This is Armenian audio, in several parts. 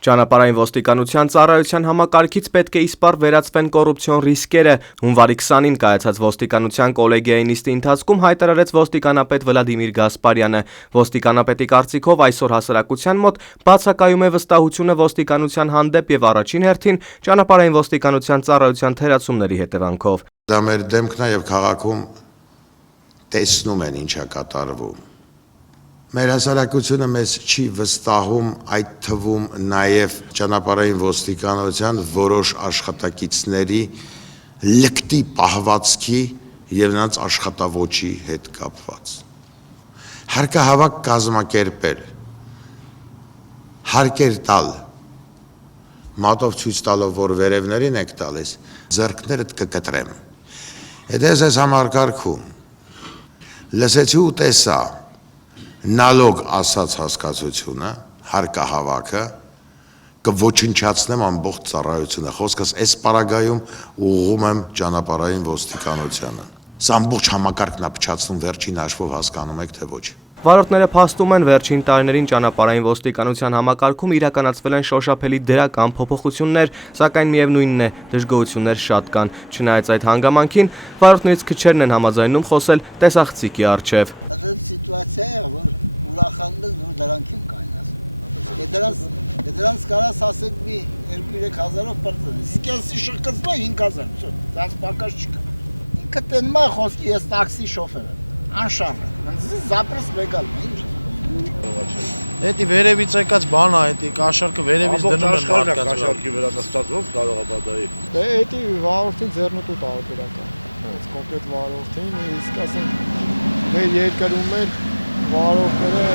Ճանապարհային ոստիկանության ծառայության համակարգից պետք է իսպառ վերացվեն կոռուպցիոն ռիսկերը, հունվարի 20-ին կայացած ոստիկանության կոլեգիայի նիստի ընթացքում հայտարարեց ոստիկանապետ Վլադիմիր Գասպարյանը։ Ոստիկանապետի կարծիքով այսօր հասարակության մոտ բացակայում է վստահությունը ոստիկանության հանդեպ եւ առաջին հերթին ճանապարհային ոստիկանության ծառայության թերացումների հետևանքով։ Դա մեր դեմքն է եւ քաղաքում տեսնում են ինչա կատարվում։ Մեր հասարակությունը մեզ չի վստահում, այդ թվում նաև ճանապարհային ոստիկանության որոշ աշխատակիցների լկտի պահվածքի եւ նրանց աշխատավոճի հետ կապված։ Հարկահավաք կազմակերպել, հարկեր տալ, մատով ցույց տալով, որ վերևներին եք տալիս, ձեռքներդ կկտրեմ։ Եթե ես համարկարգում լսեցի ու տեսա նալոգ ասած հասկացությունը, հարկահավաքը, կոչնչացնեմ ամբողջ ծառայությունը, խոսքս այս պարագայում ուղղում եմ ճանապարհային ոստիկանությանը։ Սա ամբողջ համակարգն է փչացնում վերջին հաշվով հասկանում եք թե ոչ։ Վարորդները փաստում են վերջին տարիներին ճանապարհային ոստիկանության համակարգում իրականացվել են շոշափելի դրական փոփոխություններ, սակայն միևնույնն է, դժգոհություններ շատ կան։ Չնայած այդ հանգամանքին, վարորդներից քչերն են համաձայնում խոսել տեսախցիկի առջև։ Այդ սիտուացիա է, որ ուրախանում ես, որ դրանք են կայնած։ Դրանց կարաս ասել մի 2-3 հազարով պրծեն։ Իսկ էսի շրկծնո 5000, всё, դրանց պակաս չկա։ Ինքը տենում է խոսքի, ես տաքսի շոֆեր եմ, անշարժ եմ, զապրս մեգալ եմ, ինչ Էդի վերևից եկած բան է, էդի կաշառքը վերևից դնում են մարդկանց վրա։ Կաշառքի վերանստացվող կարող է բադայի։ Դե էդի վարորդին ձեռնտու տարբերական։ Այս կոնկրետ վարորդին, իսկ ասենք մեր երկրում էլ վարորդները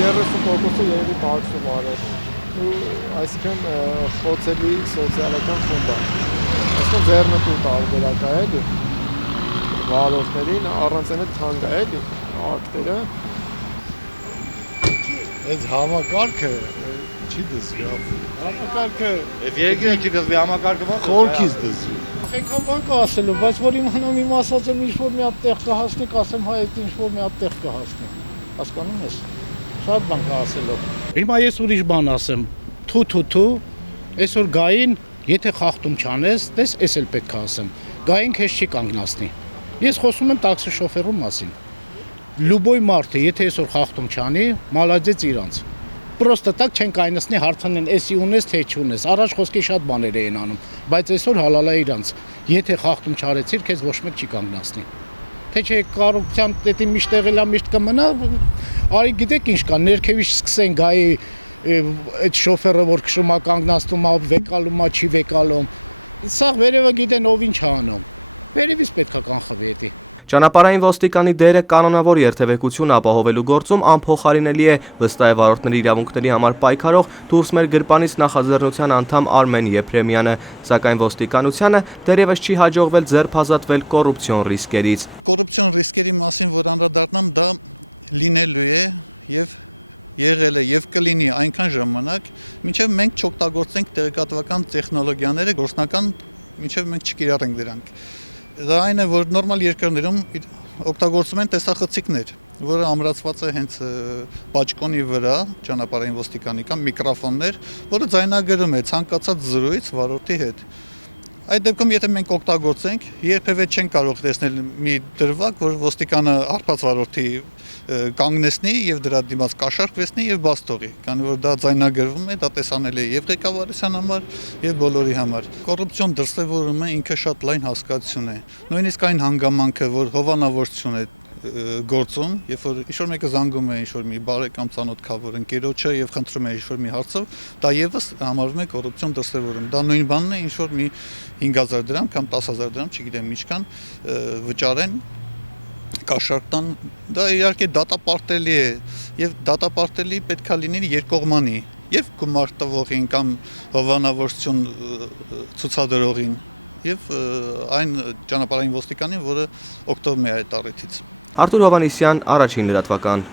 30%-ը երևի տաքսու վարորդ են։ Այսինքն խոցելի սոցիալական ֆոնդ է։ Այսինքն ձեռնտու տարբերական է էլի վարորդներին առանց այն թանկ է էլի ակտերը։ Այդ համակարգը չի դզվի, համակարգը Երկրի չի դզվի, համակարգը ո՞նց է։ խորքից դզվի։ Ախենքան բան կա ասելու, բայց որ իմանամ իմ ասածը ինչ-որ մի հատ տեղ կհասնի, կասեմ հայ այդ ինչ-որ մի հատ տեղ կհասնի։ Հասկանում ես։ Շատ բան կա ասելու։ Հիմա ես ուրիշ բան ասեմ։ Թու, այսօր գային, եթե խախտում չանես, դες էս էլ պետք է ասեմ։ Գային քեզ չի կանգնացնի։ Ես խոսում եմ տաքսի շոֆերու մասին։ Լուբոյ մարդը, եթե այսօր խախտում չանի, մալադեց իրանց։ Պրոստը տակ չեն կայնացնի հարցանեն, էսի ունես, թե չունես։ Առաջ խոսքի շատ բաներ էին անում, բայց այսօր հալալ է իրանց։ Եթե խախտում չարեցիր, քեզ ոչ մեկ չի կանգնացնի։ Թե չէ կառավարության դեպի միշտ եղելա միշտ կմնա, արի գիտեք ինչ կա, ներքևից սկսեն գայի այդ շոֆերը, որ քշում է կանգնացնում է, վեկալում է, չի վեկալում։ Սա վերևը գիտեն ով ինչ է անում։ Վերևից պետք է կանխվի էդի։ Ճանապարհային ոստիկանի դերը կանոնավոր երթևեկություն ապահովելու գործում անփոխարինելի է, վստահ է վարորդների իրավունքների համար պայքարող դուրս մեր գրպանից նախաձեռնության անդամ Արմեն Եփրեմյանը, սակայն ոստիկանությանը դեռևս չի հաջողվել ձեռբազատվել կոռուպցիոն ռիսկերից։ Կոռուպցիոն ռիսկերի մասին, որ անդրադառնամ, դա լինելու է եւ եղել է եւ կլինի այնքան ժամանակ, մինչեւ մենք չօգտագործենք տեղեկատվական տեխնոլոգիաները գործնական, մինչեւ մենք չկիրառենք դրանք։ Դա այն է, որ նորմալ երկրներում օգտագործում են տեսախցիկներ, որը ամրացված է հենց բաճկոնի վրա, ճանապարհային ոստիկանի կամ միկրոֆոններ, որը ձայնագրում է ցանկացած զրույց վարորդի հետ։ Այդ դեպքում եթե մենք օգտագործենք, երբևէ չեն կարող տեսնել մի դրվագ, որ ոստիկանը արփած վարորդի կանգնեցնի եւ դրա դիմաց կաշառք վեցնի եւ բաց թողի, քանի որ դա ձայնագրվում է, դա տեսանելի է եւ ղեկավարության համար եւ բոլորի համար։ Կոռուպցիոն դրսևորումը ինքը շատ լայն հասկացություն է։ Նույնիսկ այն հանգամանքը, որ հովանավորություն է գործում, երբ որ ինչ-որ մեկը զանգում է ինչ-որ մի բարեկամ ծանոթ քավոր ընկերոջը եւ խնդրում է ինչ-որ մի հարցով, դա եւս համարվում է կոռուպցիոն դրսևորում։ Դա նույն բանն է, ինչ-որ մի 5000 դրամ կամ 10000 դրամ, չգիտեմ ինչքան վճարեն կաշառքտան, դա իհարկե դատապարտելի է եւ դատապարտելի պետքա լինի երկկողմանի եւ գումար տվողին կամ հովանավորություն ցուցադրողին եւ այն ճանապարհային ոստիկանին, որը օգտվում է այդ առիթից։ Արթուր Հովհաննիսյան, Առաջին լրատվական։